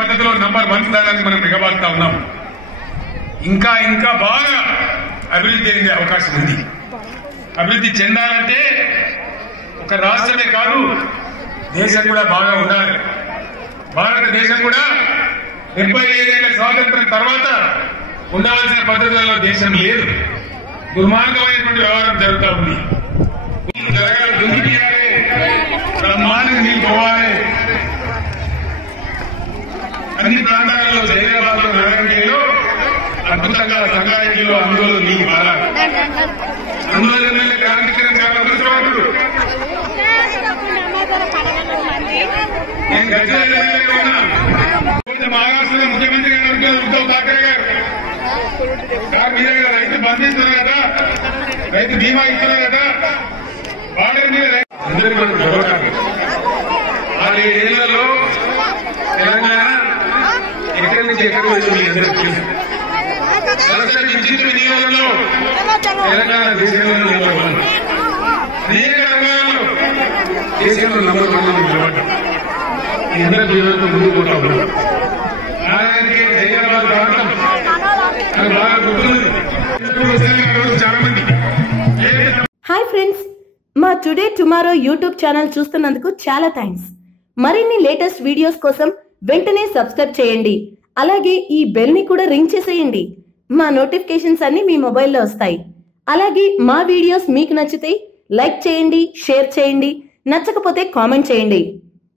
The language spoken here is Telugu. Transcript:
పద్ధతిలో నంబర్ 1 స్థానానికి మనం మిగబాలుతా ఉన్నాం. ఇంకా ఇంకా బాగా అభివృద్ధి అయ్యే అవకాశం ఉంది. అభివృద్ధి చెందాలంటే ఒక రాష్ట్రమే కాదు, దేశం కూడా బాగా ఉండాలి. భారతదేశం కూడా 75 ఏళ్ల స్వాతంత్రం తర్వాత ఉండవలసిన పద్ధతులలో దేశం లేదు. దుర్మార్గమైనటువంటి వ్యవహారం జరుగుతూ ఉంది. జరగాలి, దుంగియాలి, బ్రహ్మాండంగా నీళ్ళు పోవాలి. అన్ని ప్రాంతాలలో జైరాబాద్, నగరంలో అద్భుతంగా సంగారెడ్డిలో అందులో నీళ్ళు మారాలి. అందులో ఎమ్మెల్యే క్రాంతికరణ చాలా అదృష్టవంతుడు. నేను గజ్వేల్ ఎమ్మెల్యేగా ఉన్నా. మహారాష్ట్రలో ముఖ్యమంత్రి గారు ఉద్దవ్ ఠాక్రే గారు మీరు రైతు బంధిస్తున్నారు కదా, రైతు బీమా ఇస్తున్నారు కదా, బార్డర్ మీద అందరికీ మనకు గౌరవం. 6-7 ఏళ్లలో తెలంగాణ ఎక్కడి నుంచి ఎక్కడికి వచ్చింది మీ అందరికీ తెలుసు. విద్యుత్ వినియోగంలో తెలంగాణ దేశంలో నెంబర్ 1, అనేక రంగాల్లో దేశంలో నెంబర్ 1 నిలబడ్డాం. మీ అందరి జీవితంతో ముందుకు పోతా ఉన్నాం. నారాయణకి హైదరాబాద్ ప్రాంతం నాకు బాగా గుర్తుంది. చాలా మంది. హాయ్ ఫ్రెండ్స్, మా టుడే టుమారో యూట్యూబ్ ఛానల్ చూస్తున్నందుకు చాలా థ్యాంక్స్. మరిన్ని లేటెస్ట్ వీడియోస్ కోసం వెంటనే సబ్స్క్రైబ్ చేయండి. అలాగే ఈ బెల్ ని కూడా రింగ్ చేసేయండి. మా నోటిఫికేషన్స్ అన్ని మీ మొబైల్లో వస్తాయి. అలాగే మా వీడియోస్ మీకు నచ్చితే లైక్ చేయండి, షేర్ చేయండి, నచ్చకపోతే కామెంట్ చేయండి.